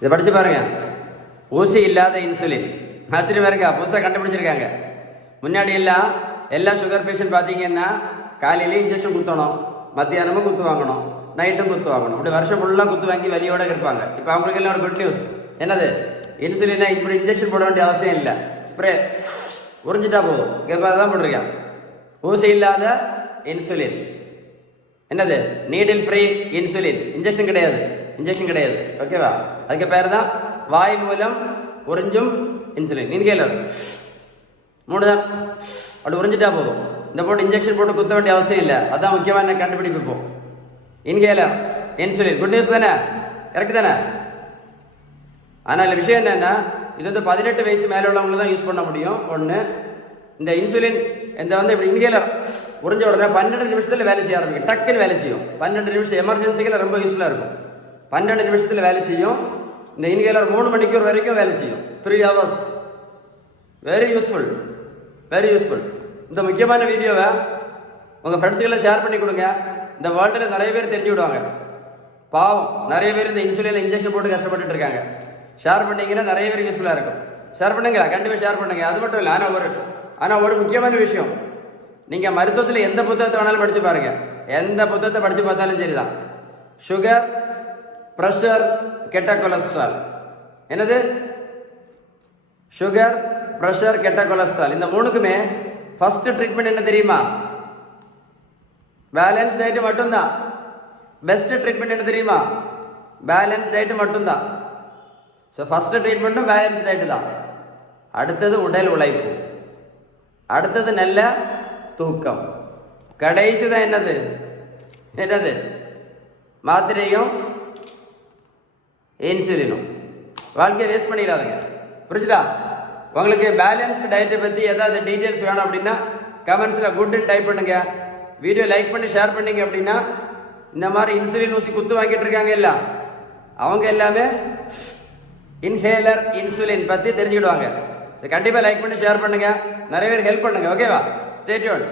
இதை படிச்சு பாருங்க. ஊசி இல்லாத இன்சுலின் ஆச்சரியமா இருக்கா? புதுசாக கண்டுபிடிச்சிருக்காங்க. முன்னாடி எல்லாம் எல்லா சுகர் பேஷண்ட் பார்த்தீங்கன்னா காலையிலேயும் இன்ஜெக்ஷன் குத்தணும், மத்தியானமும் குத்து வாங்கணும், நைட்டும் குத்து வாங்கணும். இப்படி வருஷம் ஃபுல்லாக குத்து வாங்கி வலியோட இருப்பாங்க. இப்போ அவங்களுக்கு எல்லாம் ஒரு குட் நியூஸ். என்னது? இன்சுலினை இப்படி இன்ஜெக்ஷன் போட வேண்டிய அவசியம் இல்லை. ஸ்ப்ரே உறிஞ்சிட்டா போதும். இப்போ தான் போட்டிருக்கேன். ஊசி இல்லாத இன்சுலின். என்னது? Needle free insulin. இன்ஜெக்ஷன் கிடையாது, இன்ஜெக்ஷன் கிடையாது. ஓகேவா? அதுக்கு பேர் தான் வாய் மூலம் உறிஞ்சும் இன்சுலின். இன்ஹேலர் 3 தான். அப்படி உறிஞ்சிட்டா போதும். இந்த போட்டு இன்ஜெக்ஷன் போட்டு குத்த வேண்டிய அவசியம் இல்லை. அதான் முக்கியமான கண்டுபிடிப்பு. இப்போ இன்ஹேலர் இன்சுலின். குட் நியூஸ் தானே? கரெக்ட் தானே? ஆனால் விஷயம் என்னன்னா, இது வந்து 18 வயசு மேலே உள்ளவங்களுக்கு தான் யூஸ் பண்ண முடியும். ஒன்று, இந்த இன்சுலின் இந்த வந்து இப்படி இன்ஹேலர் உறிஞ்ச உடனே 12 நிமிஷத்தில் வேலை செய்ய ஆரம்பிக்கும். டக்குன்னு வேலை செய்யும். 12 நிமிஷம் எமர்ஜென்சிகள் ரொம்ப யூஸ்ஃபுல்லாக இருக்கும். 12 நிமிஷத்தில் வேலை செய்யும். இந்த இன்ஹேலர் 3 மணிக்கூர் வரைக்கும் வேலை செய்யும். 3 hours. Very useful, very useful. இந்த முக்கியமான வீடியோவை உங்கள் ஃப்ரெண்ட்ஸுக்கெல்லாம் ஷேர் பண்ணி கொடுங்க. இந்த வேர்ல்டில் நிறைய பேர் தெரிஞ்சு விடுவாங்க. பாவம், நிறைய பேர் இந்த இன்சுலினில் இன்ஜெக்ஷன் போட்டு கஷ்டப்பட்டுட்டு இருக்காங்க. ஷேர் பண்ணிங்கன்னா நிறைய பேர் யூஸ்ஃபுல்லாக இருக்கும். ஷேர் பண்ணுங்க, கண்டிப்பாக ஷேர் பண்ணுங்க. அது மட்டும் இல்லை, ஆனால் ஒரு முக்கியமான விஷயம், நீங்கள் மருத்துவத்தில் எந்த புத்தகத்தை வேணாலும் படித்து பாருங்கள். எந்த புத்தகத்தை படித்து பார்த்தாலும் சரி தான். சுகர், ப்ரெஷர், கெட்ட கொலஸ்ட்ரால். என்னது? சுகர், ப்ரெஷர், கெட்ட கொலஸ்ட்ரால். இந்த 3க்குமே ஃபர்ஸ்ட் ட்ரீட்மெண்ட் என்ன தெரியுமா? பேலன்ஸ் டயட் மட்டும்தான். பெஸ்ட் ட்ரீட்மெண்ட் என்ன தெரியுமா? பேலன்ஸ் டயட் மட்டும்தான். ஸோ ஃபர்ஸ்ட் ட்ரீட்மெண்ட்டும் பேலன்ஸ் டயட் தான். அடுத்தது உடல் உழைப்பு, அடுத்தது நல்ல தூக்கம், கடைசி தான் என்னது? மாத்திரையும் இன்சுலினும். வாழ்க்கையை வேஸ்ட் பண்ணிடாதுங்க. புரிஞ்சுதா? உங்களுக்கு பேலன்ஸ்டு டயட்டை பற்றி ஏதாவது டீட்டெயில்ஸ் வேணும் அப்படின்னா கமெண்ட்ஸில் குட்னு டைப் பண்ணுங்க. வீடியோ லைக் பண்ணி ஷேர் பண்ணிங்க அப்படின்னா இந்த மாதிரி இன்சுலின் ஊசி குத்து வாங்கிட்டு இருக்காங்க எல்லாம், அவங்க எல்லாமே இன்ஹேலர் இன்சுலின் பற்றி தெரிஞ்சுக்கிடுவாங்க. ஸோ கண்டிப்பாக லைக் பண்ணி ஷேர் பண்ணுங்கள், நிறைய பேர் ஹெல்ப் பண்ணுங்கள். ஓகேவா? Stay tuned.